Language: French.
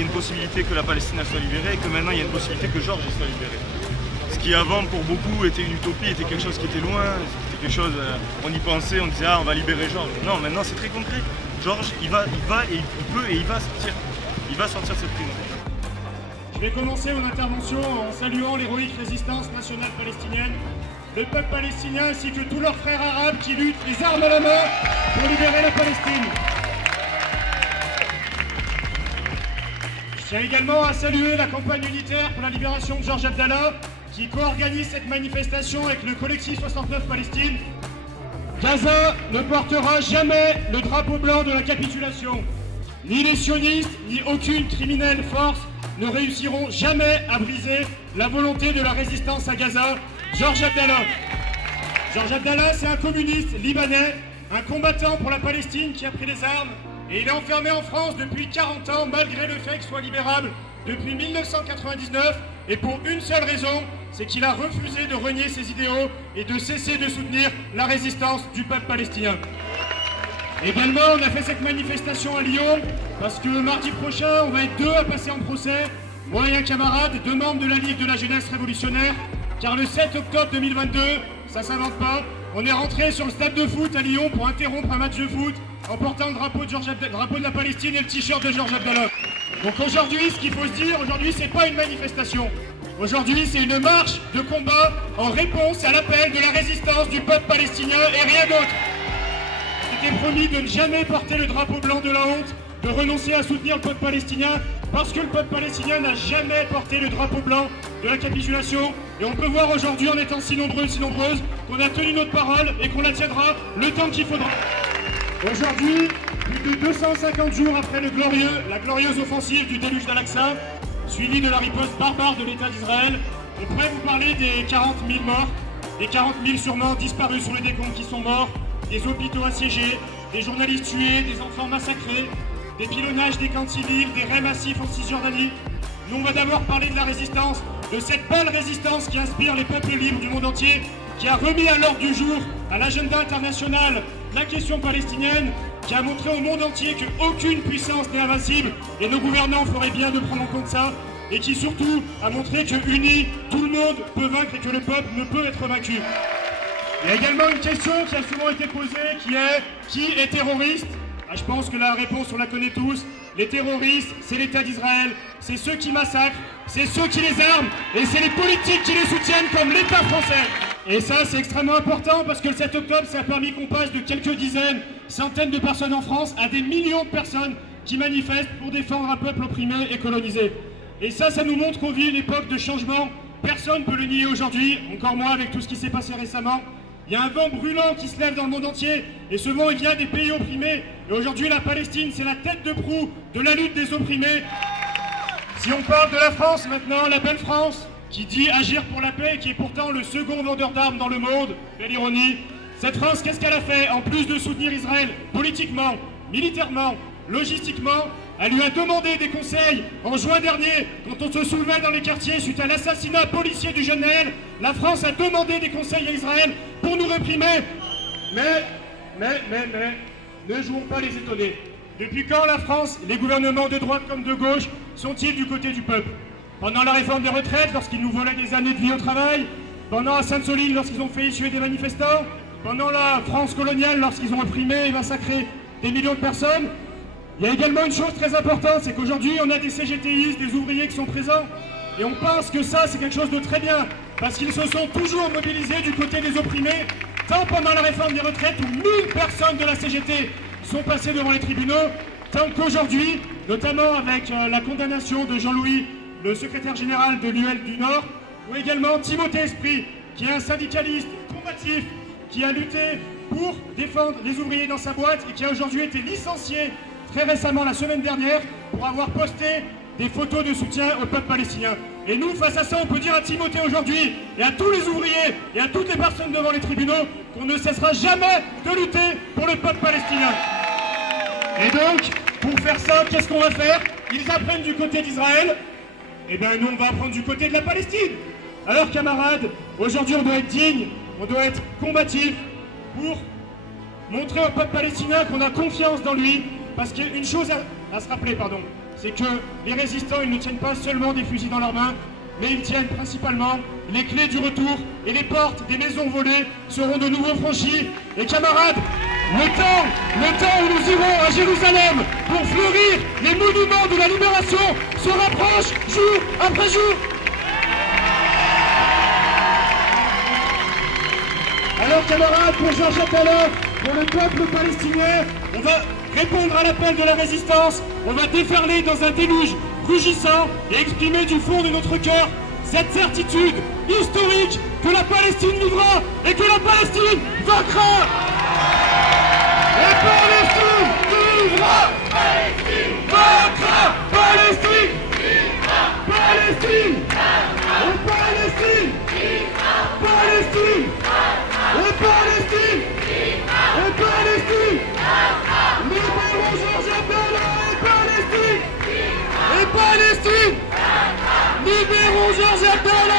y a une possibilité que la Palestine soit libérée et que maintenant il y a une possibilité que Georges soit libéré. Ce qui avant pour beaucoup était une utopie, était quelque chose qui était loin, c'était quelque chose, on y pensait, on disait ah on va libérer Georges. Non, maintenant c'est très concret. Georges il va et il peut et il va sortir. Il va sortir cette prison. Je vais commencer mon intervention en saluant l'héroïque résistance nationale palestinienne, le peuple palestinien ainsi que tous leurs frères arabes qui luttent les armes à la main pour libérer la Palestine. Je tiens également à saluer la campagne unitaire pour la libération de Georges Abdallah qui co-organise cette manifestation avec le collectif 69 Palestine. Gaza ne portera jamais le drapeau blanc de la capitulation. Ni les sionistes, ni aucune criminelle force ne réussiront jamais à briser la volonté de la résistance à Gaza. Georges Abdallah. Georges Abdallah, c'est un communiste libanais, un combattant pour la Palestine qui a pris les armes et il est enfermé en France depuis 40 ans malgré le fait qu'il soit libérable depuis 1999 et pour une seule raison, c'est qu'il a refusé de renier ses idéaux et de cesser de soutenir la résistance du peuple palestinien. Également, on a fait cette manifestation à Lyon parce que mardi prochain, on va être deux à passer en procès, moi et un camarade, deux membres de la Ligue de la Jeunesse Révolutionnaire, car le 7 octobre 2022, ça s'invente pas, on est rentré sur le stade de foot à Lyon pour interrompre un match de foot en portant le drapeau de la Palestine et le t-shirt de Georges Abdallah. Donc aujourd'hui, ce qu'il faut se dire, aujourd'hui, c'est pas une manifestation. Aujourd'hui, c'est une marche de combat en réponse à l'appel de la résistance du peuple palestinien et rien d'autre. C'était promis de ne jamais porter le drapeau blanc de la honte, de renoncer à soutenir le peuple palestinien, parce que le peuple palestinien n'a jamais porté le drapeau blanc de la capitulation. Et on peut voir aujourd'hui, en étant si nombreux, si nombreuses, qu'on a tenu notre parole et qu'on la tiendra le temps qu'il faudra. Aujourd'hui, plus de 250 jours après la glorieuse offensive du déluge d'Al-Aqsa, suivie de la riposte barbare de l'État d'Israël, on pourrait vous parler des 40 000 morts, des 40 000 sûrement disparus sur les décombres qui sont morts, des hôpitaux assiégés, des journalistes tués, des enfants massacrés, des pilonnages des camps civils, des raids massifs en Cisjordanie. Nous, on va d'abord parler de la résistance, de cette belle résistance qui inspire les peuples libres du monde entier, qui a remis à l'ordre du jour, à l'agenda international, la question palestinienne, qui a montré au monde entier qu'aucune puissance n'est invincible, et nos gouvernants feraient bien de prendre en compte ça, et qui surtout a montré que unis, tout le monde peut vaincre et que le peuple ne peut être vaincu. Il y a également une question qui a souvent été posée, qui est terroriste? Je pense que la réponse, on la connaît tous. Les terroristes, c'est l'État d'Israël, c'est ceux qui massacrent, c'est ceux qui les arment, et c'est les politiques qui les soutiennent comme l'État français. Et ça, c'est extrêmement important parce que le 7 octobre, ça a permis qu'on passe de quelques dizaines, centaines de personnes en France à des millions de personnes qui manifestent pour défendre un peuple opprimé et colonisé. Et ça nous montre qu'on vit une époque de changement. Personne ne peut le nier aujourd'hui, encore moins avec tout ce qui s'est passé récemment. Il y a un vent brûlant qui se lève dans le monde entier, et ce vent, il vient des pays opprimés. Et aujourd'hui, la Palestine, c'est la tête de proue de la lutte des opprimés. Si on parle de la France maintenant, la belle France, qui dit agir pour la paix, qui est pourtant le second vendeur d'armes dans le monde, belle ironie. Cette France, qu'est-ce qu'elle a fait? En plus de soutenir Israël politiquement, militairement, logistiquement, elle lui a demandé des conseils en juin dernier, quand on se soulevait dans les quartiers suite à l'assassinat policier du jeune Naël. La France a demandé des conseils à Israël pour nous réprimer. Mais, ne jouons pas les étonnés. Depuis quand la France, les gouvernements de droite comme de gauche, sont-ils du côté du peuple? Pendant la réforme des retraites, lorsqu'ils nous volaient des années de vie au travail, pendant la Sainte-Soline, lorsqu'ils ont fait issuer des manifestants, pendant la France coloniale, lorsqu'ils ont opprimé et massacré des millions de personnes. Il y a également une chose très importante, c'est qu'aujourd'hui, on a des CGTistes, des ouvriers qui sont présents, et on pense que ça, c'est quelque chose de très bien, parce qu'ils se sont toujours mobilisés du côté des opprimés, tant pendant la réforme des retraites où 1000 personnes de la CGT sont passées devant les tribunaux, tant qu'aujourd'hui, notamment avec la condamnation de Jean-Louis, le secrétaire général de l'UL du Nord, ou également Timothée Esprit, qui est un syndicaliste combatif, qui a lutté pour défendre les ouvriers dans sa boîte et qui a aujourd'hui été licencié très récemment, la semaine dernière, pour avoir posté des photos de soutien au peuple palestinien. Et nous, face à ça, on peut dire à Timothée aujourd'hui, et à tous les ouvriers, et à toutes les personnes devant les tribunaux, qu'on ne cessera jamais de lutter pour le peuple palestinien. Et donc, pour faire ça, qu'est-ce qu'on va faire? Ils apprennent du côté d'Israël, et bien nous, on va apprendre du côté de la Palestine. Alors, camarades, aujourd'hui, on doit être digne, on doit être combatif pour montrer au peuple palestinien qu'on a confiance dans lui. Parce qu'il y a une chose à se rappeler, c'est que les résistants, ils ne tiennent pas seulement des fusils dans leurs mains, mais ils tiennent principalement les clés du retour et les portes des maisons volées seront de nouveau franchies. Et camarades, le temps où nous irons à Jérusalem pour fleurir les monuments de la libération se rapproche jour après jour. Alors camarades, pour Georges Attallah, pour le peuple palestinien, on va répondre à l'appel de la résistance, on va déferler dans un déluge rugissant et exprimer du fond de notre cœur cette certitude historique que la Palestine vivra et que la Palestine vaincra. La Palestine vivra, Palestine vaincra, Palestine vivra, Palestine et Palestine, Palestine et Palestine et Palestine, libérons Georges Attallah et Palestine et Palestine, libérons Georges Attallah.